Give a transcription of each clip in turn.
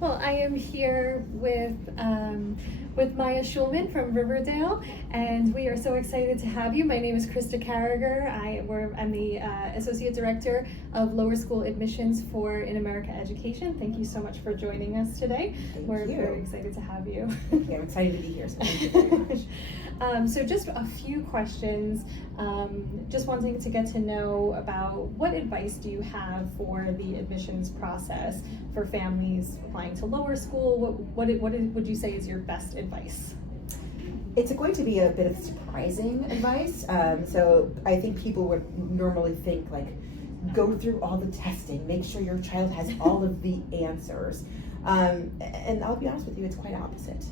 Well, I am here with Maya Schulman from Riverdale, and we are so excited to have you. My name is Krista Carragher. I'm the Associate Director of Lower School Admissions for In America Education. Thank you so much for joining us today. We're very excited to have you. Thank you. I'm excited to be here, so thank you very much. So just a few questions. Just wanting to get to know about what advice do you have for the admissions process for families applying to lower school? What would you say is your best advice? It's going to be a bit of surprising advice. So I think people would normally think like, go through all the testing, make sure your child has all of the answers. And I'll be honest with you, it's quite opposite.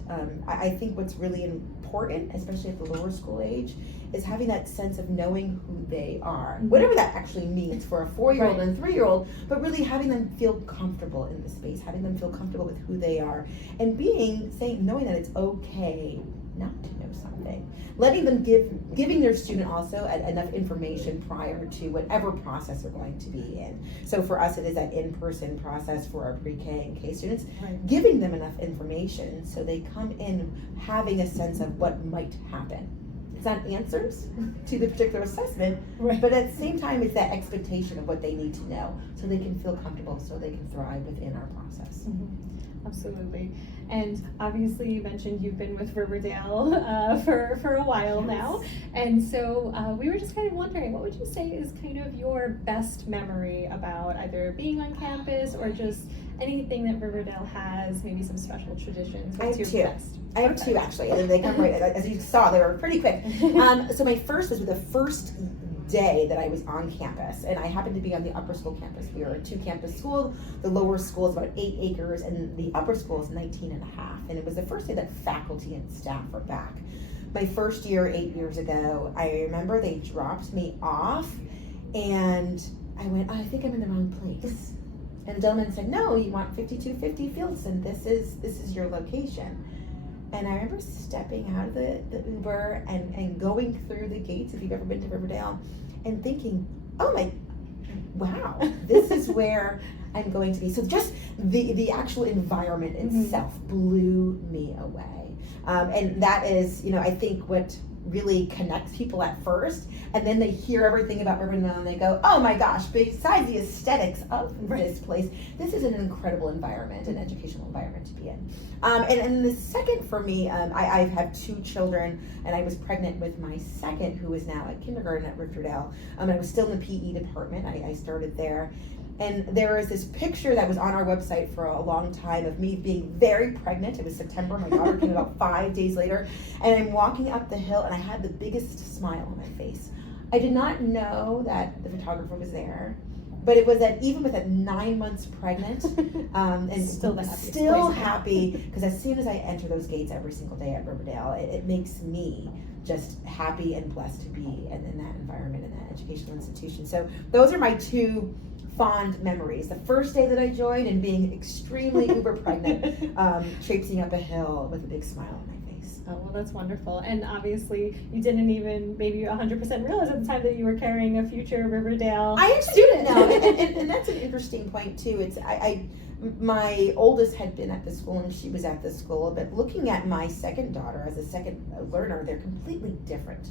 I think what's really important, especially at the lower school age, is having that sense of knowing who they are, whatever that actually means for a 4-year-old and 3-year-old, but really having them feel comfortable in the space, having them feel comfortable with who they are, and knowing that it's okay not to know something. Letting them giving their student also enough information prior to whatever process they're going to be in. So for us, it is that in-person process for our pre-K and K students, giving them enough information so they come in having a sense of what might happen. It's not answers to the particular assessment, but at the same time, it's that expectation of what they need to know so they can feel comfortable, so they can thrive within our process. Absolutely. And obviously you mentioned you've been with Riverdale for a while now. And so we were just kind of wondering, what would you say is kind of your best memory about either being on campus or just anything that Riverdale has, maybe some special traditions? What's your best? I have two actually, and they come right, as you saw, they were pretty quick. So my first was with the first day that I was on campus, and I happened to be on the upper school campus. We are a 2-campus school. The lower school is about 8 acres, and the upper school is 19 and a half. And it was the first day that faculty and staff were back. My first year, 8 years ago, I remember they dropped me off, and I went, I think I'm in the wrong place. And the gentleman said, no, you want 5250 Fieldson. This is your location. And I remember stepping out of the Uber and going through the gates, if you've ever been to Riverdale, and thinking, wow, this is where I'm going to be. So just the actual environment itself blew me away. And that is, I think what really connects people at first, and then they hear everything about Riverdale and they go, oh my gosh, besides the aesthetics of this place, this is an incredible environment, an educational environment to be in. And the second for me, I've had 2 children, and I was pregnant with my second, who is now at kindergarten at Riverdale. I was still in the PE department. I started there. And there is this picture that was on our website for a long time of me being very pregnant. It was September. My daughter came about 5 days later. And I'm walking up the hill, and I had the biggest smile on my face. I did not know that the photographer was there. But it was that even with at 9 months pregnant, and still happy, because as soon as I enter those gates every single day at Riverdale, it makes me just happy and blessed to be in that environment, in that educational institution. So those are my 2 fond memories. The first day that I joined and being extremely uber pregnant, traipsing up a hill with a big smile on my face. Oh, well, that's wonderful. And obviously you didn't even maybe 100% realize at the time that you were carrying a future Riverdale I actually didn't know. and that's an interesting point too. It's my oldest had been at the school and she was at the school, but looking at my second daughter as a second learner, they're completely different.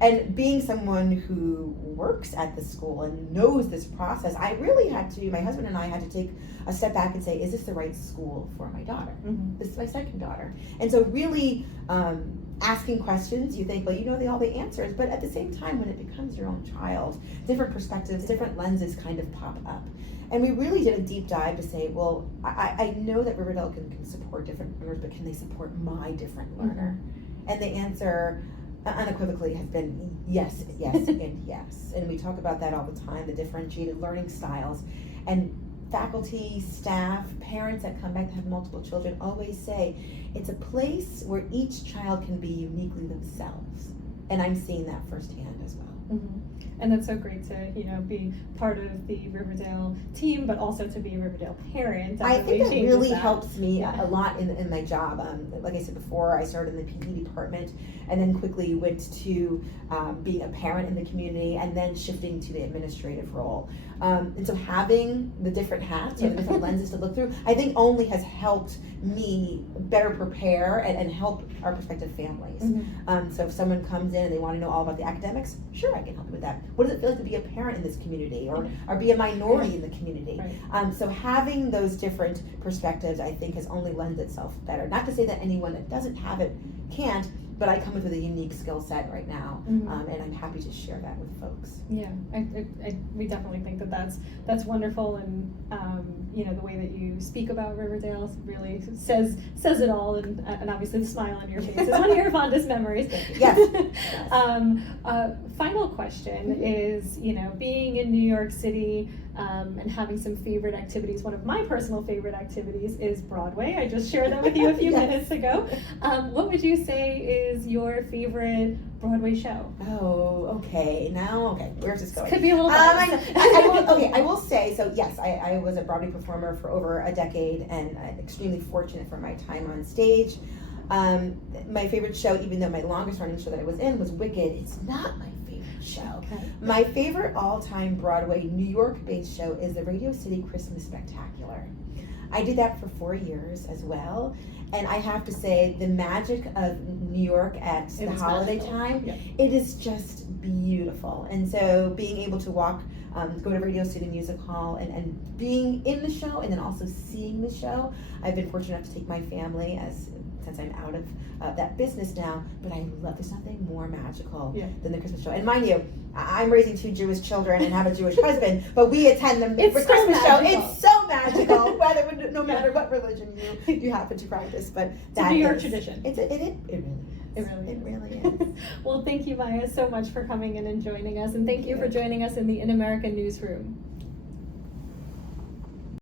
And being someone who works at the school and knows this process, I really had to, my husband and I had to take a step back and say, is this the right school for my daughter? This is my second daughter. And so really asking questions, you think, well, you know all the answers, but at the same time, when it becomes your own child, different perspectives, different lenses kind of pop up. And we really did a deep dive to say, well, I know that Riverdale can support different learners, but can they support my different learner? And the answer unequivocally has been yes, and yes. And we talk about that all the time, the differentiated learning styles. And faculty, staff, parents that come back to have multiple children always say, it's a place where each child can be uniquely themselves. And I'm seeing that firsthand as well. And that's so great to, be part of the Riverdale team, but also to be a Riverdale parent. I think that really helps me Yeah. a lot in my job. Like I said before, I started in the PE department and then quickly went to being a parent in the community and then shifting to the administrative role. And so having the different hats or the different lenses to look through, I think only has helped me better prepare and help our prospective families. So if someone comes in and they want to know all about the academics, sure, I can help you with that. What does it feel like to be a parent in this community or be a minority in the community? Right. So having those different perspectives, I think, has only lent itself better. Not to say that anyone that doesn't have it can't, but I come with a unique skill set right now, and I'm happy to share that with folks. Yeah, we definitely think that's wonderful, and the way that you speak about Riverdale really says it all, and obviously the smile on your face is one of your fondest memories. Yes. Final question is, being in New York City and having some favorite activities. One of my personal favorite activities is Broadway. I just shared that with you a few minutes ago. What would you say is your favorite Broadway show? Oh, okay. Where's this going? Could be a little I will say, so yes, I was a Broadway performer for over a decade and extremely fortunate for my time on stage. My favorite show, even though my longest running show that I was in was Wicked, it's not my favorite show. Okay. My favorite all-time Broadway New York-based show is the Radio City Christmas Spectacular. I did that for 4 years as well, and I have to say the magic of New York at the holiday time, it is just beautiful. And so being able to go to Radio City Music Hall and being in the show and then also seeing the show, I've been fortunate enough to take my family since I'm out of that business now, but I love, there's nothing more magical than the Christmas show. And mind you, I'm raising 2 Jewish children and have a Jewish husband, but we attend the Christmas show. It's so magical, no matter what religion you happen to practice. But it's a New York tradition. It really is. Well, thank you, Maya, so much for coming in and joining us, and thank you for joining us in the In America Newsroom.